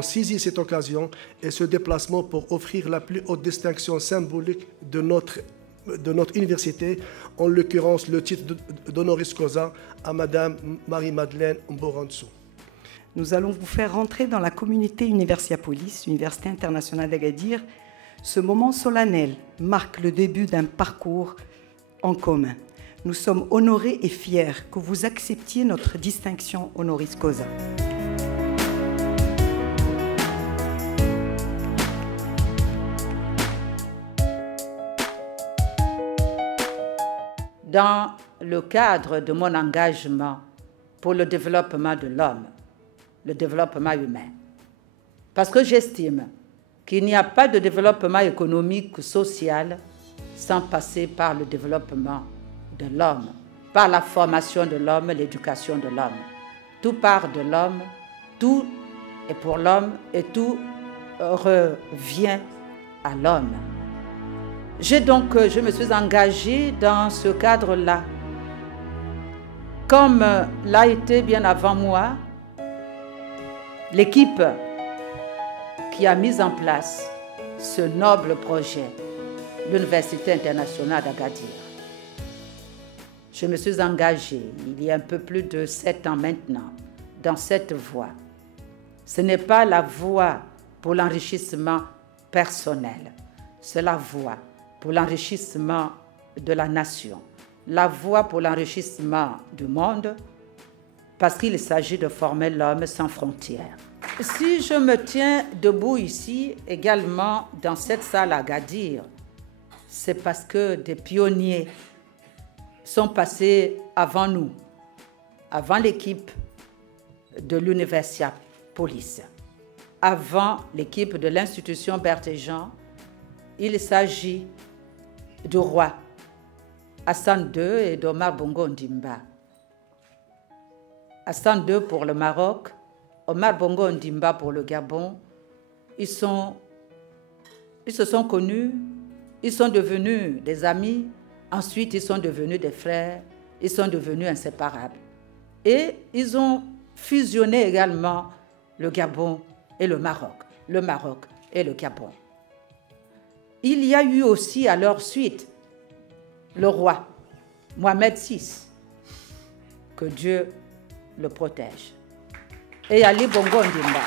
avons saisi cette occasion et ce déplacement pour offrir la plus haute distinction symbolique de notre université, en l'occurrence le titre d'honoris causa à Madame Marie-Madeleine Mborantsou. Nous allons vous faire rentrer dans la communauté Universiapolis, Université internationale d'Agadir. Ce moment solennel marque le début d'un parcours en commun. Nous sommes honorés et fiers que vous acceptiez notre distinction honoris causa. Dans le cadre de mon engagement pour le développement de l'homme, le développement humain, parce que j'estime qu'il n'y a pas de développement économique ou social sans passer par le développement de l'homme, par la formation de l'homme, l'éducation de l'homme. Tout part de l'homme, tout est pour l'homme et tout revient à l'homme. Je me suis engagée dans ce cadre-là. Comme l'a été bien avant moi, l'équipe qui a mis en place ce noble projet, l'Université internationale d'Agadir. Je me suis engagée, il y a un peu plus de 7 ans maintenant, dans cette voie. Ce n'est pas la voie pour l'enrichissement personnel, c'est la voie pour l'enrichissement de la nation, la voie pour l'enrichissement du monde, parce qu'il s'agit de former l'homme sans frontières. Si je me tiens debout ici, également dans cette salle à Agadir, c'est parce que des pionniers sont passés avant nous, avant l'équipe de l'Universiapolis, avant l'équipe de l'institution Berthéjean. Il s'agit du roi Hassan II et d'Omar Bongo Ondimba. Hassan II pour le Maroc, Omar Bongo Ondimba pour le Gabon. Ils se sont connus, ils sont devenus des amis, ensuite ils sont devenus des frères, ils sont devenus inséparables. Et ils ont fusionné également le Gabon et le Maroc et le Gabon. Il y a eu aussi à leur suite le roi Mohamed VI, que Dieu le protège, et Ali Bongo Ondimba.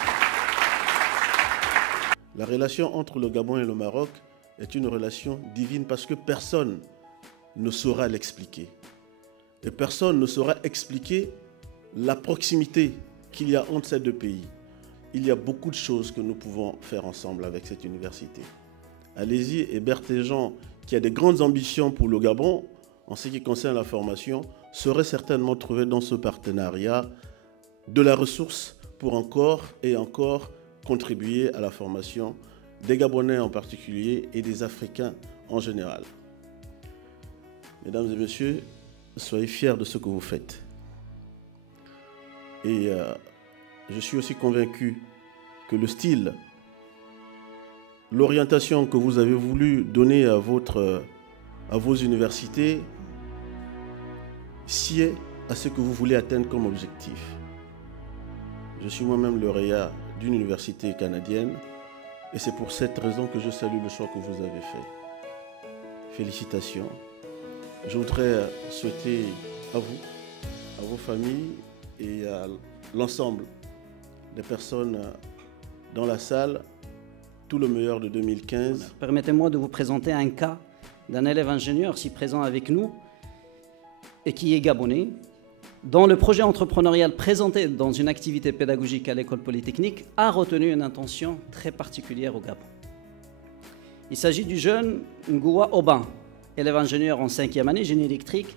La relation entre le Gabon et le Maroc est une relation divine parce que personne ne saura l'expliquer. Et personne ne saura expliquer la proximité qu'il y a entre ces deux pays. Il y a beaucoup de choses que nous pouvons faire ensemble avec cette université. Allez-y, et Berthéjean, qui a des grandes ambitions pour le Gabon, en ce qui concerne la formation, saurait certainement trouver dans ce partenariat de la ressource pour encore et encore contribuer à la formation des Gabonais en particulier et des Africains en général. Mesdames et messieurs, soyez fiers de ce que vous faites. Et je suis aussi convaincu que le style, l'orientation que vous avez voulu donner à vos universités sied à ce que vous voulez atteindre comme objectif. Je suis moi-même lauréat d'une université canadienne et c'est pour cette raison que je salue le choix que vous avez fait. Félicitations. Je voudrais souhaiter à vous, à vos familles et à l'ensemble des personnes dans la salle tout le meilleur de 2015. Permettez-moi de vous présenter un cas d'un élève ingénieur ici présent avec nous et qui est gabonais, dont le projet entrepreneurial présenté dans une activité pédagogique à l'école polytechnique a retenu une intention très particulière au Gabon. Il s'agit du jeune Ngoua Oban, élève ingénieur en 5e année, génie électrique,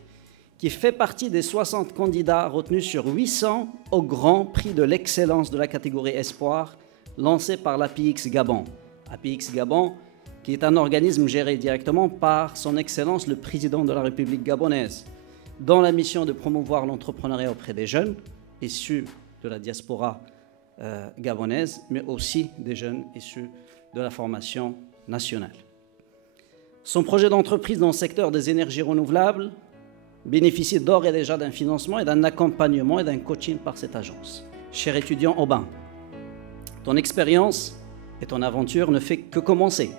qui fait partie des 60 candidats retenus sur 800 au Grand Prix de l'excellence de la catégorie Espoir, lancé par l'APIX Gabon. APIX Gabon, qui est un organisme géré directement par son Excellence le Président de la République gabonaise, dont la mission de promouvoir l'entrepreneuriat auprès des jeunes, issus de la diaspora gabonaise, mais aussi des jeunes issus de la formation nationale. Son projet d'entreprise dans le secteur des énergies renouvelables bénéficie d'ores et déjà d'un financement et d'un accompagnement et d'un coaching par cette agence. Cher étudiant Aubin, Ton expérience et ton aventure ne fait que commencer.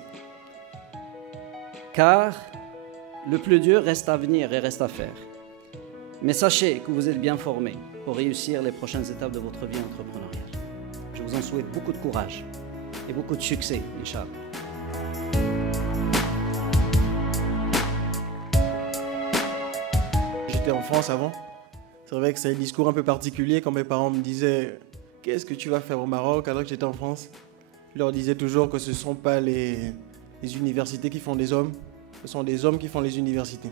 Car le plus dur reste à venir et reste à faire. Mais sachez que vous êtes bien formés pour réussir les prochaines étapes de votre vie entrepreneuriale. Je vous en souhaite beaucoup de courage et beaucoup de succès, Inch'Allah. J'étais en France avant. C'est vrai que c'est un discours un peu particulier quand mes parents me disaient « Qu'est-ce que tu vas faire au Maroc ?» alors que j'étais en France. Je leur disais toujours que ce ne sont pas les universités qui font des hommes, ce sont des hommes qui font les universités.